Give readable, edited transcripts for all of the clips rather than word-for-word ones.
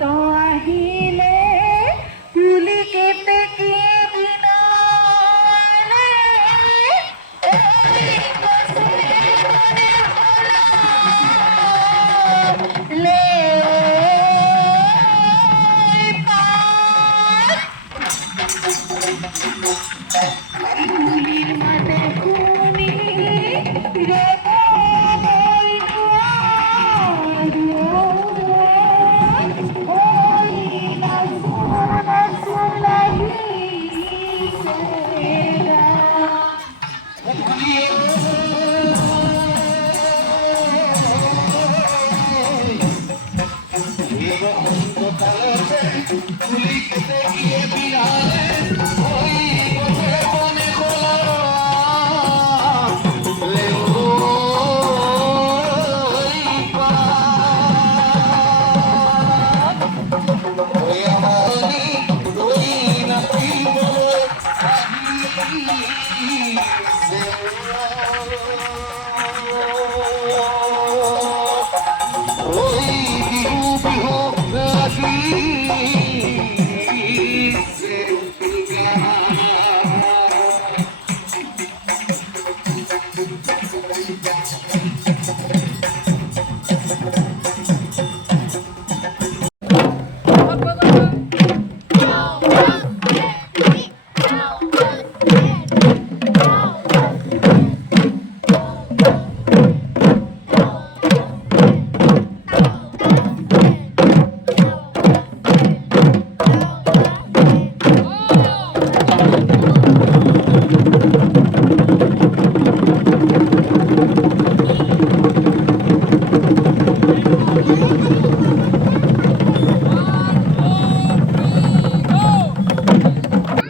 তো আহিলে তুলি কেতে কি বিনালে এই কসে মনে হলো লে তুলির মাঝে খুনি রে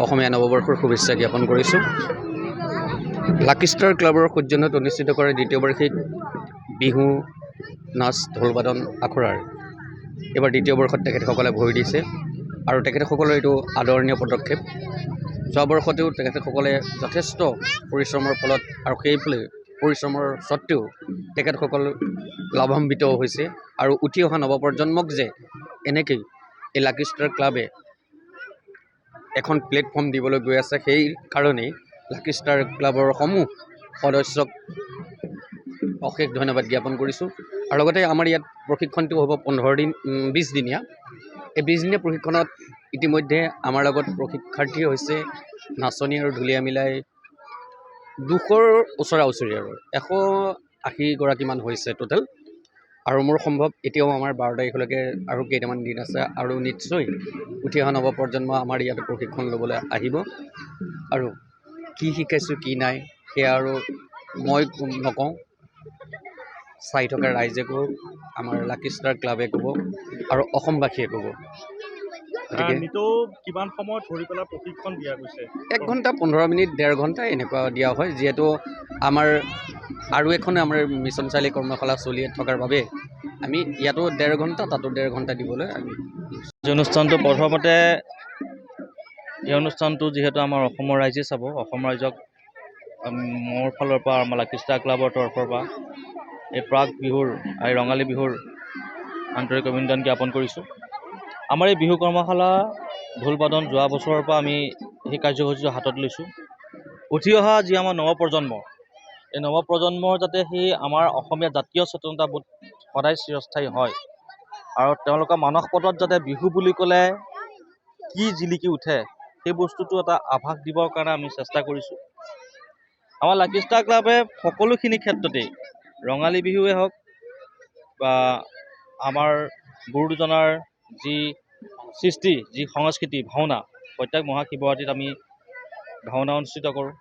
অসমীয়া নৱবৰ্ষৰ শুভেচ্ছা জ্ঞাপন কৰিছোঁ। লাকি ষ্টাৰ ক্লাবৰ সৌজন্যত অনুষ্ঠিত কৰা দ্বিতীয় বাৰ্ষিক বিহু নাচ ঢোলবাদন আখৰাৰ এইবাৰ দ্বিতীয় বৰ্ষত তেখেতসকলে ভৰি দিছে আৰু তেখেতসকলৰ এইটো আদৰণীয় পদক্ষেপ। যোৱা বৰ্ষতেও তেখেতসকলে যথেষ্ট পৰিশ্ৰমৰ ফলত আৰু সেইফালে পৰিশ্ৰমৰ স্বত্বেও তেখেতসকল লাভান্বিত হৈছে আৰু উঠি অহা নৱপ্ৰজন্মক যে এনেকৈ এই লাকি ষ্টাৰ ক্লাবে এখন প্লেটফৰ্ম দিবলৈ গৈ আছে, সেই কাৰণেই লাকি ষ্টাৰ ক্লাবৰ সমূহ সদস্যক অশেষ ধন্যবাদ জ্ঞাপন কৰিছোঁ। আৰু লগতে আমাৰ ইয়াত প্ৰশিক্ষণটো হ'ব 20 দিনীয়া। এই 20 দিনীয়া প্ৰশিক্ষণত ইতিমধ্যে আমাৰ লগত প্ৰশিক্ষাৰ্থী হৈছে নাচনী আৰু ঢুলীয়া মিলাই 200ৰ ওচৰা ওচৰি আৰু 180গৰাকীমান হৈছে টোটেল। আৰু মোৰ সম্ভৱ এতিয়াও আমাৰ 12 তাৰিখলৈকে আৰু কেইটামান দিন আছে আৰু নিশ্চয় উঠি অহা নৱপ্ৰজন্ম আমাৰ ইয়াতে প্ৰশিক্ষণ ল'বলৈ আহিব। আৰু কি শিকাইছোঁ কি নাই সেয়া আৰু মই নকওঁ, চাই থকা ৰাইজে ক'ব, আমাৰ লাকি ষ্টাৰ ক্লাবে ক'ব আৰু অসমবাসীয়ে ক'ব। কিমান সময় ধৰি পেলাই প্ৰশিক্ষণ দিয়া গৈছে? 1 ঘণ্টা 15 মিনিট 1.5 ঘণ্টা এনেকুৱা দিয়া হয়, যিহেতু আমাৰ আৰু এখন আমাৰ মিছন চাৰিআলি কৰ্মশালা চলি থকাৰ বাবে আমি ইয়াতো 1.5 ঘণ্টা তাতো 1.5 ঘণ্টা দিবলৈ আমি এই অনুষ্ঠানটো প্ৰথমতে এই অনুষ্ঠানটো যিহেতু আমাৰ অসমৰ ৰাইজে চাব, অসম ৰাইজক মোৰ ফালৰ পৰা আমাৰ লাকি ষ্টাৰ ক্লাবৰ তৰফৰ পৰা এই প্ৰাক বিহুৰ এই ৰঙালী বিহুৰ আন্তৰিক অভিনন্দন জ্ঞাপন কৰিছোঁ। আমাৰ এই বিহু কৰ্মশালা ঢোলবাদন যোৱা বছৰৰ পৰা আমি সেই কাৰ্যসূচীটো হাতত লৈছোঁ। উঠি অহা যি আমাৰ নৱপ্ৰজন্ম, এই নৱপ্ৰজন্মৰ যাতে সেই আমাৰ অসমীয়া জাতীয় চেতনাবোধ সদায় চিৰস্থায়ী হয় আৰু তেওঁলোকৰ মানস পটত যাতে বিহু বুলি ক'লে কি জিলিকি উঠে সেই বস্তুটো এটা আভাস দিবৰ কাৰণে আমি চেষ্টা কৰিছোঁ। আমাৰ লাকি ষ্টাৰ ক্লাবে সকলোখিনি ক্ষেত্ৰতেই ৰঙালী বিহুৱে হওক বা আমাৰ গুৰুজনাৰ যি সৃষ্টি, যি সংস্কৃতি ভাওনা, প্ৰত্যেক মহাশিৱৰাত্ৰিত আমি ভাওনা অনুষ্ঠিত কৰোঁ।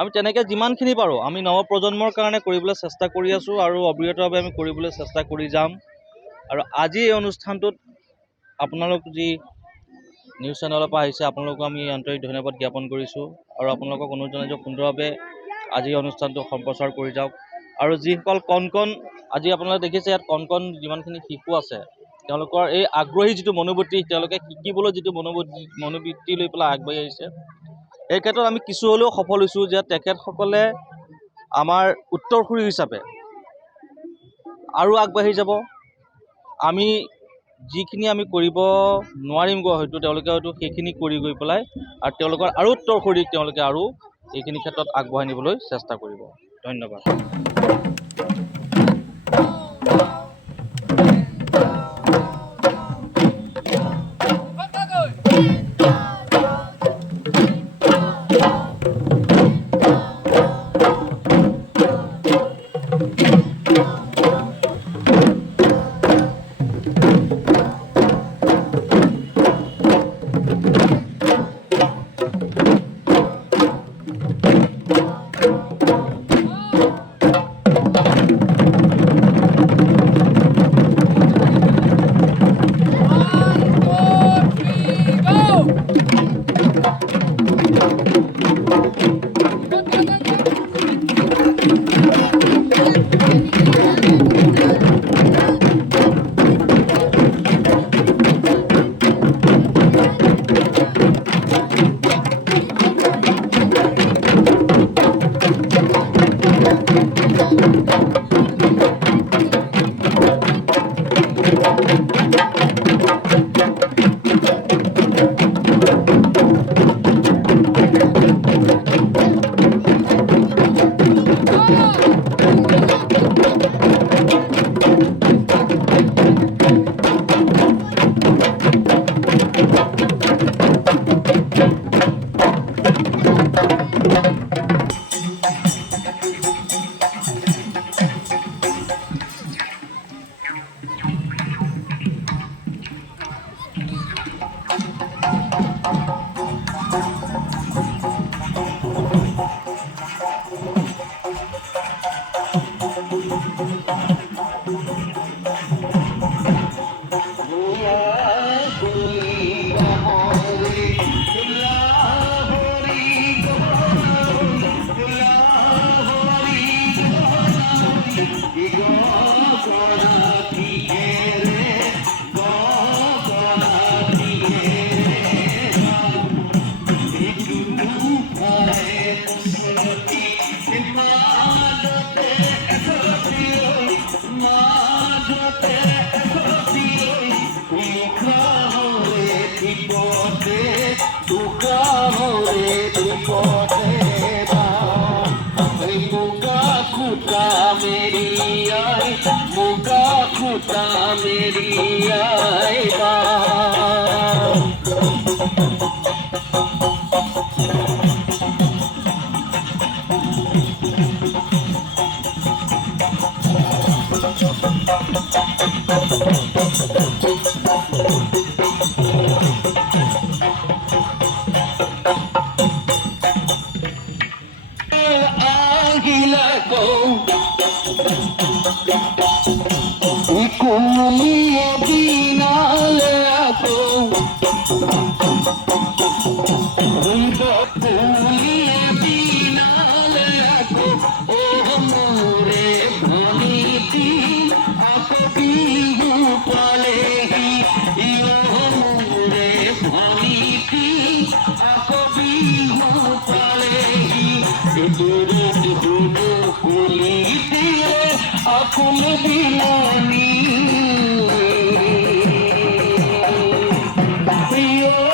আমি তেনেকৈ যিমানখিনি পাৰোঁ আমি নৱপ্ৰজন্মৰ কাৰণে কৰিবলৈ চেষ্টা কৰি আছোঁ আৰু অবিৰতভাৱে আমি কৰিবলৈ চেষ্টা কৰি যাম। আৰু আজি এই অনুষ্ঠানটোত আপোনালোক যি নিউজ চেনেলৰ পৰা আহিছে আপোনালোকক আমি আন্তৰিক ধন্যবাদ জ্ঞাপন কৰিছোঁ আৰু আপোনালোকক অনুৰোধ জনাইছোঁ সুন্দৰভাৱে আজি অনুষ্ঠানটো সম্প্ৰচাৰ কৰি যাওক। আৰু যিসকল কণ আজি আপোনালোকে দেখিছে ইয়াত কণ যিমানখিনি শিশু আছে তেওঁলোকৰ এই আগ্ৰহী যিটো মনোবৃত্তি, তেওঁলোকে শিকিবলৈ যিটো মনোবৃত্তি লৈ পেলাই আগবাঢ়ি আহিছে, এই ক্ষেত্ৰত আমি কিছু হ'লেও সফল হৈছোঁ যে তেখেতসকলে আমাৰ উত্তৰসূৰী হিচাপে আৰু আগবাঢ়ি যাব। আমি যিখিনি আমি কৰিব নোৱাৰিমগৈ হয়তো তেওঁলোকে হয়তো সেইখিনি কৰি গৈ পেলাই আৰু তেওঁলোকৰ আৰু উত্তৰ কৰি তেওঁলোকে আৰু এইখিনি ক্ষেত্ৰত আগবঢ়াই নিবলৈ চেষ্টা কৰিব। ধন্যবাদ। প্ৰিয়